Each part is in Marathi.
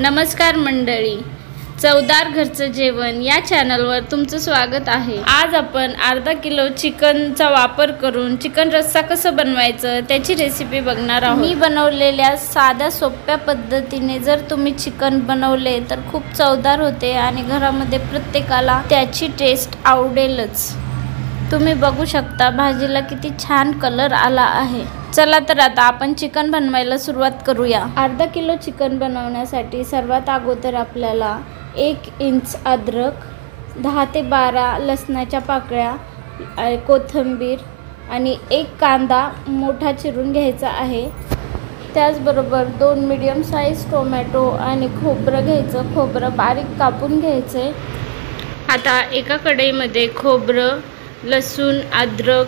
नमस्कार मंडळी, चवदार घरचं जेवण या चॅनलवर तुमचं स्वागत आहे। आज आपण अर्धा किलो चिकनचा वापर करून चिकन रस्सा कसं बनवायचं त्याची रेसिपी बघणार आहोत। मी बनवलेल्या साध्या सोप्या पद्धतीने जर तुम्ही चिकन बनवले तर खूप चवदार होते आणि घरामध्ये प्रत्येकाला त्याची टेस्ट आवडेलच। तुम्ही बघू शकता भाजीला किती छान कलर आला आहे। चला तर आता आपण चिकन बनवायला सुरुवात करूया। अर्धा किलो चिकन बनवण्यासाठी सर्वात अगोदर आपल्याला 1 इंच अद्रक, 10 ते 12 लसणाच्या पाकळ्या, कोथिंबीर आणि 1 कांदा मोठा चिरून घ्यायचा आहे। त्याचबरोबर 2 मीडियम साइज टोमॅटो आणि खोबरं घ्यायचं। खोबरं बारीक कापून घ्यायचे। आता एका कढईमध्ये खोबरं, लसूण, अद्रक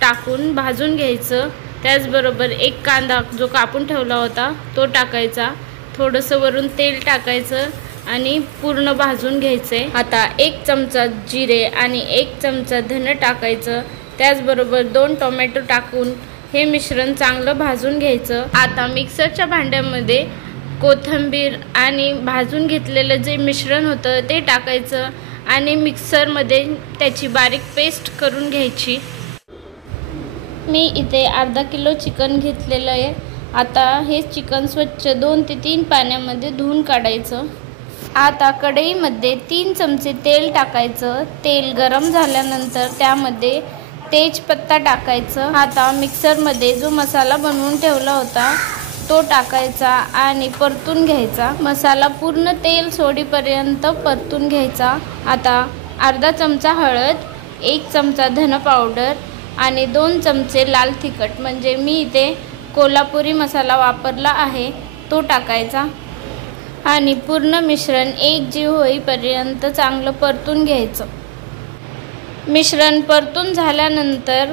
टाकून भाजून घ्यायचं। त्याचबरोबर 1 कांदा जो कापून ठेवला होता तो टाकायचा। थोडंसं वरून तेल टाकायचं आणि पूर्ण भाजून घ्यायचे। आता 1 चमचा जिरे आणि 1 चमचा धने टाकायचं। त्याचबरोबर 2 टोमॅटो टाकून हे मिश्रण चांगलं भाजून घ्यायचं। आता मिक्सरच्या भांड्यामध्ये कोथिंबीर आणि भाजून घेतलेलं जे मिश्रण होतं ते टाकायचं आणि मिक्सरमध्ये त्याची बारीक पेस्ट करून घ्यायची। मी इथे अर्धा किलो चिकन घेतलेलं आहे। आता हे चिकन स्वच्छ 2 ते 3 पाण्यामध्ये धुवून काढायचं। आता कढईमध्ये 3 चमचे तेल टाकायचं। तेल गरम झाल्यानंतर त्यामध्ये तेजपत्ता टाकायचं। आता मिक्सरमध्ये जो मसाला बनवून ठेवला होता तो टाकायचा आणि परतून घ्यायचा। मसाला पूर्ण तेल सोडीपर्यंत परतून घ्यायचा। आता अर्धा चमचा हळद, 1 चमचा धन पावडर आणि 2 चमचे लाल तिखट म्हणजे मी इथे कोल्हापुरी मसाला वापरला आहे तो टाकायचा आणि पूर्ण मिश्रण एकजीव होईपर्यंत चांगलं परतून घ्यायचं। मिश्रण परतून झाल्यानंतर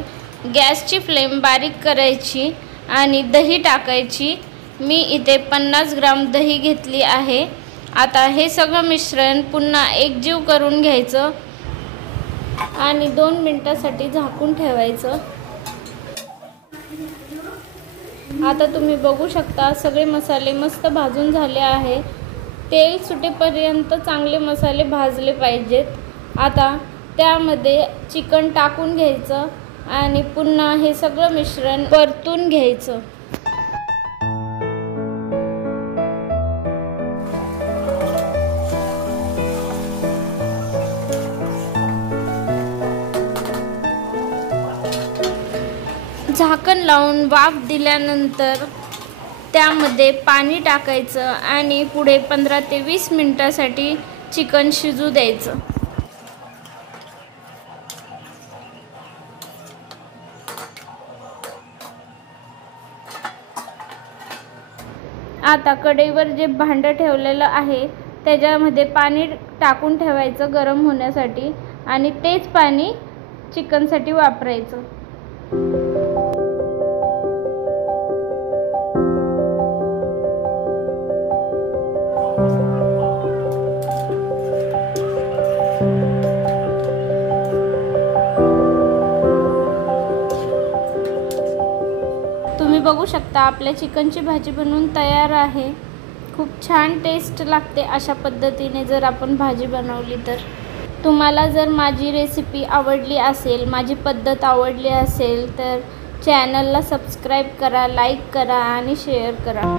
गॅसची फ्लेम बारीक करायची आणि दही टाकायची। मी इथे 50 ग्राम दही घेतली आहे। आता हे सगळं मिश्रण पुन्हा एकजीव करून घ्यायचं आणि 2 मिनिटांसाठी झाकून ठेवायचं। आता तुम्ही बघू शकता सगळे मसाले मस्त भाजून झाले आहे। तेल सुटेपर्यंत चांगले मसाले भाजले पाहिजेत। आता त्यामध्ये चिकन टाकून घ्यायचं आणि पुन्हा हे सगळं मिश्रण परतून घ्यायचं। झाकण लावून वाफ दिल्यानंतर त्यामध्ये पाणी टाकायचं आणि पुढे 15 ते 20 मिनिटांसाठी चिकन शिजू द्यायचं। आता कढईवर जे भांडं ठेवलेलं आहे त्याच्यामध्ये पाणी टाकून ठेवायचं गरम होण्यासाठी आणि तेच पाणी चिकनसाठी वापरायचं। तुम्ही बघू शकता आपल्या चिकनची भाजी बनवून तयार आहे। खूप छान टेस्ट लागते अशा पद्धतीने जर आपण भाजी बनवली तर। तुम्हाला जर माझी रेसिपी आवडली असेल, माझी पद्धत आवडली असेल तर चॅनलला सबस्क्राईब करा, लाईक करा आणि शेअर करा।